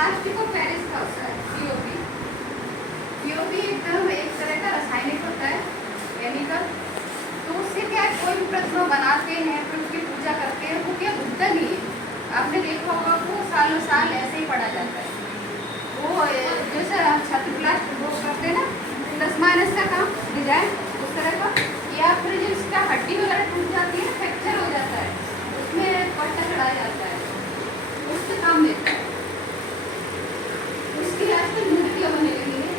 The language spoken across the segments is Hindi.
प्लास्टिक और पेरिस का होता है पीओपी। पीओपी एकदम एक तरह का रासायनिक होता है, केमिकल। तो उससे क्या है, कोई भी प्रतिमा बनाते हैं फिर उसकी पूजा करते हैं, वो क्या घूमता नहीं है। आपने देखा होगा वो सालों साल ऐसे ही पड़ा जाता है। वो जैसे छत प्लास्टिक वो करते हैं ना, प्लस माइनस का काम डिजाइन उस तरह का, या फिर जो इसका हड्डी वगैरह टूट जाती है, फ्रैक्चर हो जाता है, उसमें पट्टा चढ़ाया जाता है, उससे काम देता है। उसकी आजकल मूर्तियाँ बनने लगी है,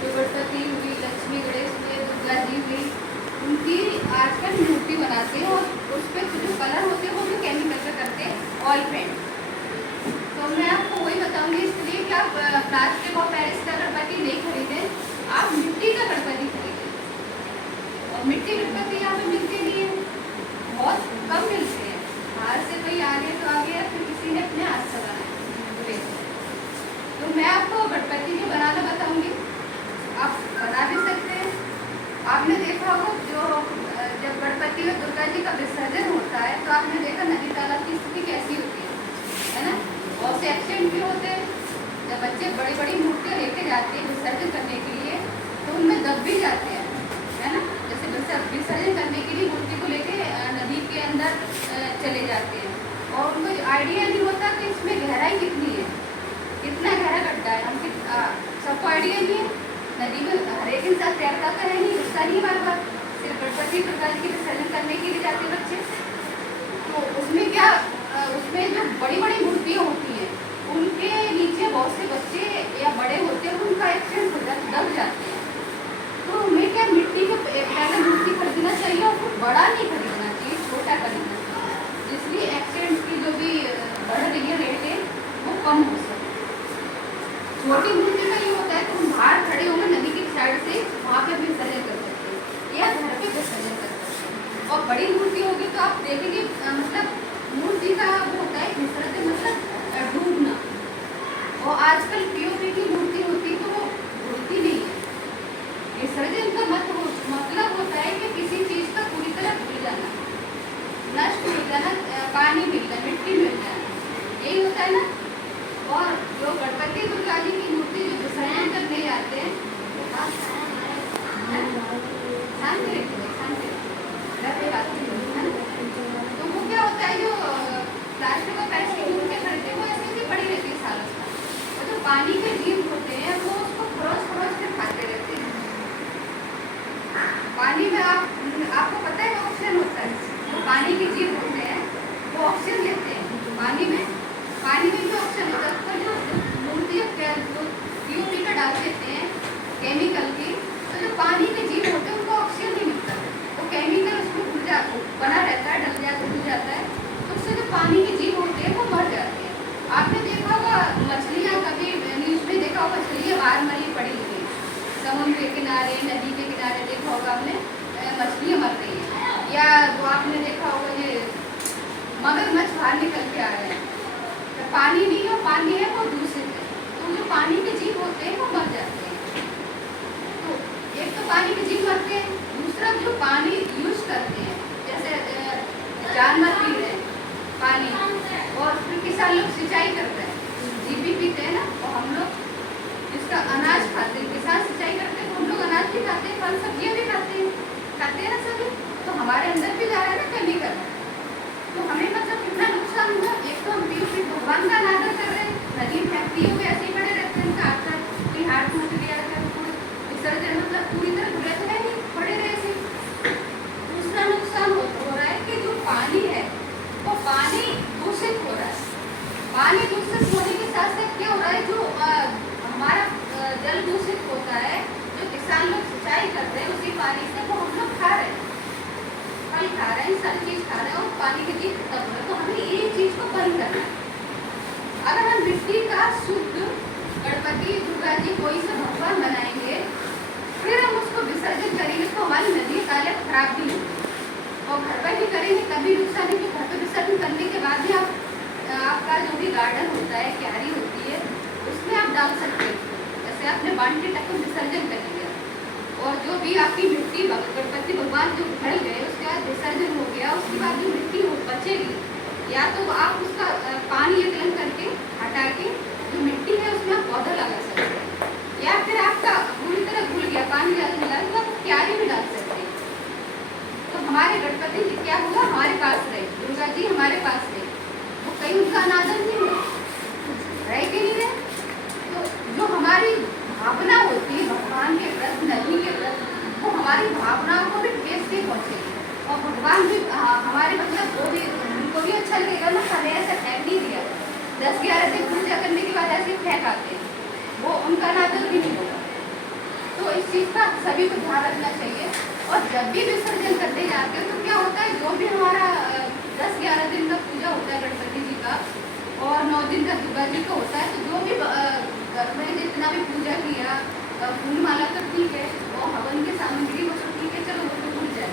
जो गणपति हुई, लक्ष्मी गणेश हुए, दुर्गा जी हुई, उनकी आजकल मूर्ति बनाते हैं और उस पर जो कलर होते हैं वो भी केमिकल का करते हैं, ऑयल पेंट। तो मैं आपको वही बताऊंगी, इसलिए कि आप प्लास्टिक और पेरिस का गणपति नहीं खरीदें, आप मिट्टी का गणपति खरीदें। और मिट्टी गणपति यहाँ पे मिलते नहीं है, बहुत कम मिलते हैं। बाहर से कोई आ गए तो आ गया, फिर किसी ने अपने हाथ से बनाया। तो मैं आपको गणपति भी बनाना बताऊंगी, आप बना भी सकते हैं। आपने देखा होगा जो जब गणपति और दुर्गा जी का विसर्जन होता है तो आपने देखा नदी तालाब की स्थिति कैसी होती है ना। और से एक्सीडेंट भी होते हैं, जब बच्चे बड़ी बड़ी मूर्तियाँ लेके जाते हैं विसर्जन करने के लिए तो उनमें दब भी जाते हैं, है ना। जैसे विसर्जन करने के लिए मूर्ति को लेके नदी के अंदर चले जाते हैं और उनको आइडिया नहीं होता कि इसमें गहराई कितनी है, कितना गहरा गड्ढा है। हम सबको आइडिया नहीं है, नदी में हर एक इंसान तैरता तो है नहीं, घुसता नहीं बार बार। सिर्फ गणपति दुर्गा जी के विसर्जन करने के लिए जाते बच्चे। तो उसमें क्या, उसमें जो बड़ी बड़ी मूर्तियाँ होती हैं उनके नीचे बहुत से बच्चे या बड़े होते हैं, उनका एक्सीडेंट हो जाता, दब जाते हैं। तो हमें क्या मिट्टी के पहले मूर्ति खरीदना चाहिए और कुछ बड़ा नहीं खरीदना चाहिए, छोटा खरीदना चाहिए, इसलिए एक्सीडेंट की जो भी बढ़ रही है रेट है वो कम हो सके। छोटी मूर्ति का ये होता है कि हम बाहर खड़े होंगे नदी की साइड से, वहाँ पे विसर्जन कर सकते हैं या घर पे विसर्जन कर सकते हैं। और बड़ी मूर्ति होगी तो आप देखेंगे मतलब मूर्ति का वो होता है विसर्जन मतलब डूबना। और आजकल पीओपी की मूर्ति होती तो वो डूबती नहीं है। विसर्जन का मतलब होता है कि किसी चीज़ का पूरी तरह भूल जाना, नष्ट हो जाना, पानी मिल जाना, मिट्टी मिल जाना, यही होता है ना। और जो गणपति दुर्गा जी की मूर्ति जो विसर्जन करने जाते हैं तो वो क्या होता है, जो प्लास्टिक और पेरिस की मूर्तियाँ खरीदते हैं वो ऐसी ऐसी पड़ी रहती है सालों साल, और जो पानी के जीव होते हैं वो उसको खरोच के खाते रहते हैं। पानी में आपको पता है ऑक्सीजन होता है, जो पानी के जीव होते हैं वो ऑक्सीजन लेते हैं पानी में भी ऑक्सीजन होता है। पर जो मूर्तियाँ पीओपी का डाल देते हैं केमिकल की, तो जो पानी के जीव होते हैं उनको ऑक्सीजन नहीं मिलता, वो केमिकल उसको बना रहता है, डल जाता है, तो उससे जो पानी के जीव होते हैं वो मर जाते हैं। आपने देखा होगा मछलियाँ, कभी न्यूज़ में देखा होगा मछलियाँ बाहर मरी पड़ी हुई, समुद्र के किनारे, नदी के किनारे देखा होगा आपने, मछलियाँ मर रही है। या वो आपने देखा होगा ये मगरमच्छ बाहर निकल के आ रहे हैं, पानी नहीं है, पानी है वो दूषित है, तो जो पानी के जीव होते हैं वो मर जाते हैं। तो एक तो पानी के जीव मरते हैं, दूसरा जो पानी यूज करते हैं, जैसे जानवर पी रहे हैं पानी, और फिर किसान लोग सिंचाई करते हैं, जीव भी पीते हैं ना, और हम लोग इसका अनाज खाते हैं, किसान सिंचाई करते हैं तो हम लोग अनाज भी खाते हैं, फल सब्जियाँ भी खाते हैं ना सभी, तो हमारे अंदर भी जा रहा है ना केमिकल। तो हमें मतलब कितना नुकसान हुआ। एक तो हम पीओपी भगवान का अनादर कर रहे हैं, नदी फैक्ट्रियों में ऐसे ही पड़े रहते हैं, कि हाथ में लिया विसर्जन मतलब पूरी तरह बुरे तो है नहीं, पड़े रहे ऐसे। दूसरा नुकसान हो रहा है कि जो पानी है वो पानी दूषित हो रहा है। पानी दूषित होने के साथ साथ क्या हो रहा है, जो हमारा जल दूषित होता है, जो किसान लोग सिंचाई करते हैं उसी पानी से वो हम लोग खा रहे हैं, फल खा रहे हैं, सारी चीज खा रहे हैं, और पानी की चीज खत्म हो रहा है। तो हमें ये चीज को बंद करना है। अगर हम मिट्टी का शुद्ध गणपति दुर्गा जी कोई से भगवान बनाएंगे, फिर हम उसको विसर्जन करेंगे तो हमारी नदी तालाब खराब भी होगी, और घर पर भी करेंगे तभी नुकसान है। कि घर पर विसर्जन करने के बाद भी आपका जो भी गार्डन होता है, क्यारी होती है, उसमें आप डाल सकते हो। जैसे आपने बाल्टी तक विसर्जन कर दिया, और जो भी आपकी मिट्टी गणपति भगवान जो ढल गए उसके बाद विसर्जन हो गया, उसके बाद जो मिट्टी बचेगी, या तो आप उसका पानी एकलन करके हटा के जो मिट्टी है चीज़ का सभी को ध्यान रखना चाहिए। और जब भी विसर्जन करने जाते हो तो क्या होता है, जो भी हमारा 10-11 दिन का पूजा होता है गणपति जी का और 9 दिन का दुर्गा जी का होता है, तो जो भी घर में जितना भी पूजा किया, फूल माला तो ठीक है, और हवन की सामग्री वो सब ठीक है, चलो वो तो भूल जाए।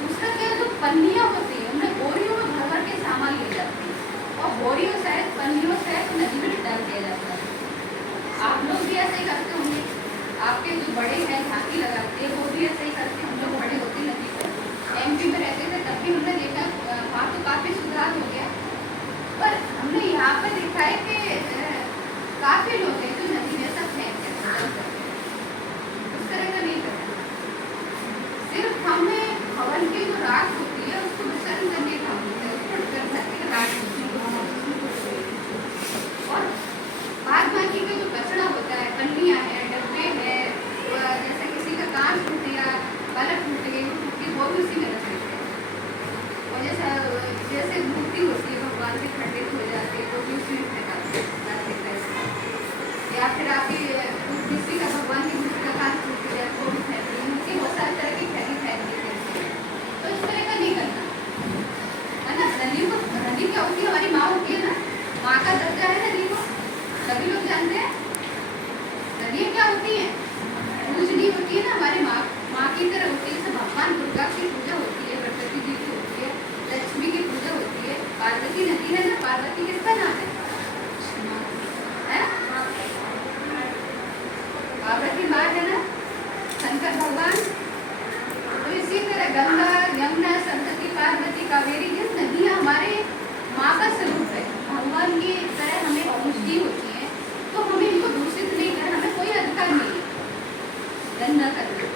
दूसरा क्या, जो पन्नियाँ होती है उन्हें बोरियों में भर भर के सामान ले जाती है और बोरियों से पन्नियों से तो नदी में डाल दिया जाता है। आप लोग भी ऐसे ही करते होंगे, आपके जो बड़े हैं झांकी लगाते हैं वो भी ऐसे ही करते हैं। हम लोग बड़े होते नदी को एमपी में रहते थे तब भी हमने देखा, वहाँ तो काफ़ी सुधार हो गया, पर हमने यहाँ पर देखा है कि काफ़ी लोग हैं जो नदी में सब फेंक देते हैं, उस तरह का नहीं करना। सिर्फ हमें हवन की जो राख होती है उसको विसर्जन करने का होता है, उसको गणपति की राख होती है। और बाद बाकी का जो कचरा होता है, पन्नियाँ हैं, डब्बे हैं, जैसे किसी का कांच टूट गया, पलक टूट गई, वो भी उसी में रख देते हैं। और जैसे मूर्ति होती है भगवान के खंडित हो जाते हैं, वो भी उसी में फेंकाते हैं। या फिर आपकी किसी का भगवान की मूर्ति का कांच टूट गया, वो भी फेंक देंगे। मूर्ति बहुत सारी तरह की फेंक देते हैं, तो इस तरह का नहीं करना है ना। नदी क्या होती है, हमारी माँ होती है ना, माँ का दर्जा है नदी को, सभी लोग जानते हैं। नदियाँ क्या होती हैं, पूजनीय होती है ना, हमारी माँ की तरह होती है। जैसे भगवान दुर्गा की पूजा होती है, गणपति जी की होती है, लक्ष्मी की पूजा होती है, पार्वती नदी है ना, पार्वती किसका नाम है? पार्वती माँ है ना, शंकर भगवान। तो इसी तरह गंगा, यमुना, सरस्वती, पार्वती, कावेरी, ये नदियाँ हमारे माँ का स्वरूप है, भगवान की तरह हमें पूजनीय होती है। तो हमें इनको दूषित नहीं करना, हमें कोई अधिकार नहीं है गंदा करना।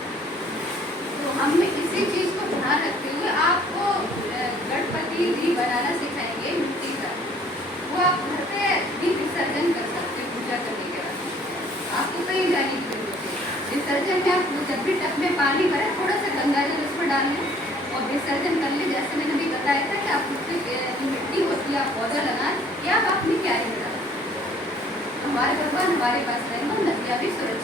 तो हम इसी चीज़ को ध्यान रखते हुए आपको गणपति जी बनाना सिखाएंगे मिट्टी का, वो आप घर पे भी विसर्जन कर सकते हैं पूजा करने के बाद, आपको कहीं जाने की जरूरत है। विसर्जन में आप जब भी टब में पानी भरे थोड़ा सा गंगा जल उसमें डाल लें और विसर्जन कर ले। जैसे मैंने भी बताया था कि आप उससे मिट्टी होती है, आप पौधा लगाएं या आप अपनी क्यारी में डालें, हमारे भगवान हमारे पास रहेंगे, नदियाँ भी सुरक्षित